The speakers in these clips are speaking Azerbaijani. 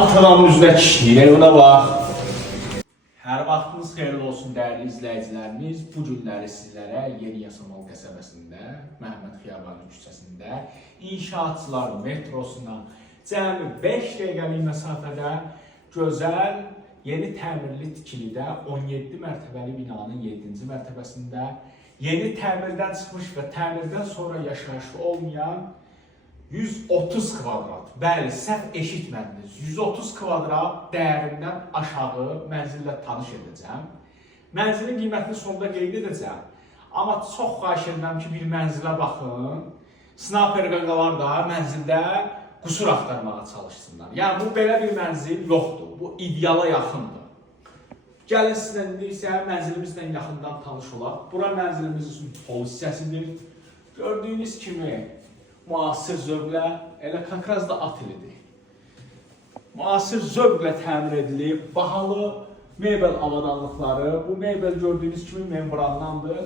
Atanın üzrə kişilik, ona bax. Hər vaxtınız xeyirli olsun dəyərli izləyicilərimiz. Bu günləri sizlərə Yeni Yasamal qəsəbəsində, Məhəmməd Xiyabanı küçəsində inşaatçılar metrosuna cəmi 5 dəqiqəlik məsafədə gözəl, yeni təmirli tikilidə 17 mərtəbəli binanın 7-ci mərtəbəsində yeni təmirdən çıxmış və təmirdən sonra yaşayışı olmayan 130 kvadrat, bəli, səhv eşitmədiniz, 130 kvadrat dəyərindən aşağı mənzillə tanış edəcəm. Mənzilin qiymətini sonunda qeyd edəcəm. Amma çox xahiş edirəm ki, bir mənzilə baxın, sniper qaqalar da mənzildə qüsur axtarmağa çalışsınlar. Yəni, bu belə bir mənzil yoxdur, bu ideala yaxındır. Gəlin sizlə indi isə mənzilimizlə yaxından tanış olaq. Bura mənzilimizin sol hissəsidir. Gördüyünüz kimi, müasir zövqlə, elə konkraz da atelidir. Müasir zövqlə təmir edilib, bahalı mebel avadanlıqları, bu mebel gördüyünüz kimi membrandandır.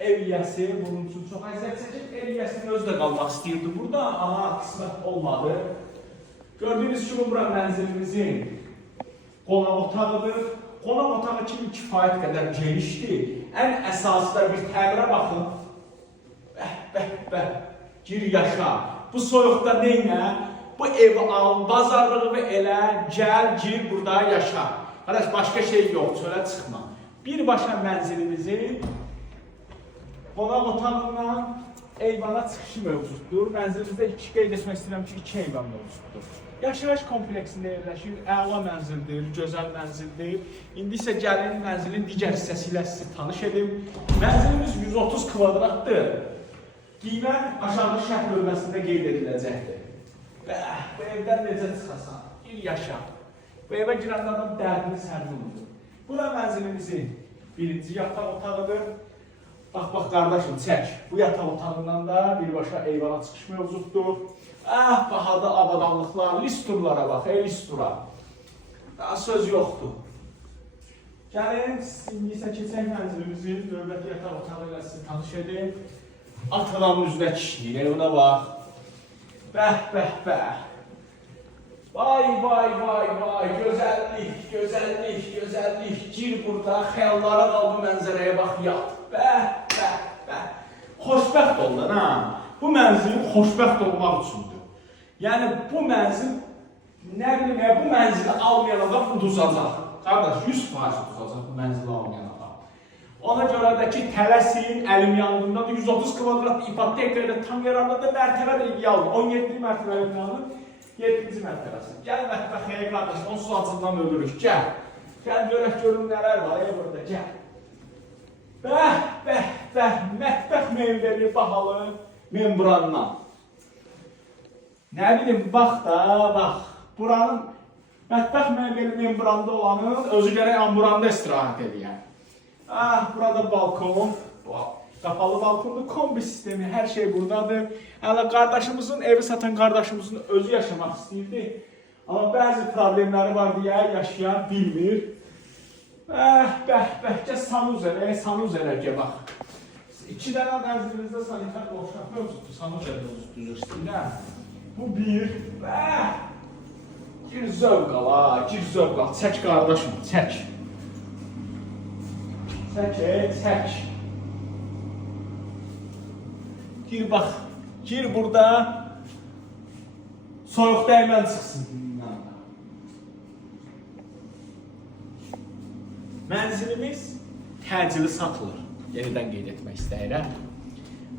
Ev yiyəsi bunun üçün çox əziyyət çəkir, ev yiyəsinin özü də qalmaq istəyirdi burada, amma qismət olmadı. Gördüyünüz kimi bura mənzilimizin qonaq otağıdır. Qonaq otağı kimi kifayət qədər genişdir. Ən əsası da bir təmirə baxın. Gir yaşa. Bu soyuqda neynə? Bu evi al, bazarlığı və elə gəl, gir, burada yaşa. Qardaş, başqa şey yox, çölə çıxma. Birbaşa mənzilimizin qonaq otağından eyvana çıxışı mövcuddur. Mənzilimizdə qeyd etmək istəyirəm ki, 2 eyvan mövcuddur. Yaşayış kompleksində yerləşir, əla mənzildir, gözəl mənzildir. İndi isə gəlin mənzilin digər hissəsi ilə sizi tanış edim. Mənzilimiz 130 kvadratdır. Qiymət aşağı şərh bölməsində qeyd ediləcəkdir. Bu evdən necə çıxasan? Bir yaşa. Bu evə girəndə adam dərdini sərdi unutur. Bura mənzilimizin birinci yataq otağıdır. Bax, qardaşım, çək. Bu yataq otağından da birbaşa eyvana çıxış mövcuddur. Bahada avadanlıqlar, listurlara bax, listura. Daha söz yoxdur. Gəlin, indi isə keçək mənzilimizin növbəti yataq otağı ilə sizi tanış edim. Atanın üzrə kişilik, ona bax. Bəh. Vay, gözəllik. Gir burada, xəyallara qal bu mənzərəyə bax, yat. Bəh. Xoşbəxt ol da, bu mənzil xoşbəxt olmaq üçündür. Yəni, bu mənzil, nə bilim, bu mənzili almayan adam uduzacaq. Qardaş, 100% uduzacaq bu mənzili almayan adam. Ona görə də ki, tələsin, əlim yanındadır, 130 kvadrat ipoteka ilə tam yararlıdır, mərtəbə də idealdır. 17 mərtəbəli binanın 7-ci mərtəbəsi. Gəl mətbəxəyə qardaş, onsuz acından ölürük, gəl. Gəl görək görün nələr var, burada, gəl. Bəh, mətbəx meyvəli bahalı membrandan. Nə bilim, bax da, buranın mətbəx meyvəli membranda olanın özü gərək amburanda istirahət edir. Burada balkon, qapalı balkondur, kombi sistemi, hər şey buradadır. Qardaşımızın, evi satan qardaşımızın özü yaşamaq istəyirdi. Amma bəzi problemləri var deyə yaşayan bilmir. Gəl sanuzələrə bax. 2 dənə mənzilimizdə sanitar boşluq mövcuddur, sanuzələr düzürsünlər. Bu bir, gir zövq al, çək qardaşım, çək. Çək. Gir burada, soyuq dəymən çıxsın. Mənzilimiz təcili satılır. Yenidən qeyd etmək istəyirəm.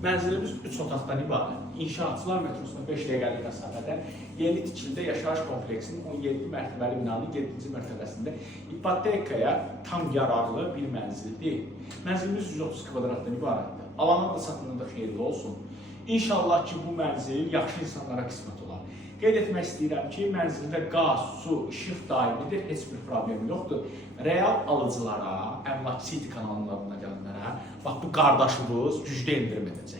Mənzilimiz 3 otaqdan ibarət. İnşaatçılar metrosuna 5 dəqiqəlik məsafədə yeni tikilidə yaşayış kompleksinin 17 mərtəbəli binanın 7-ci mərtəbəsində ipotekaya tam yararlı bir mənzildir. Mənzilimiz 130 kvadratdan ibarətdir. Alanın da satının da xeyirli olsun. İnşallah ki, bu mənzil yaxşı insanlara qismət olar. Qeyd etmək istəyirəm ki, mənzildə qaz, su, işıq daimidir, heç bir problem yoxdur. Real alıcılara, Əmlak City kanallarına gələnlərə, bax bu qardaşımız güclü endirim edəcək.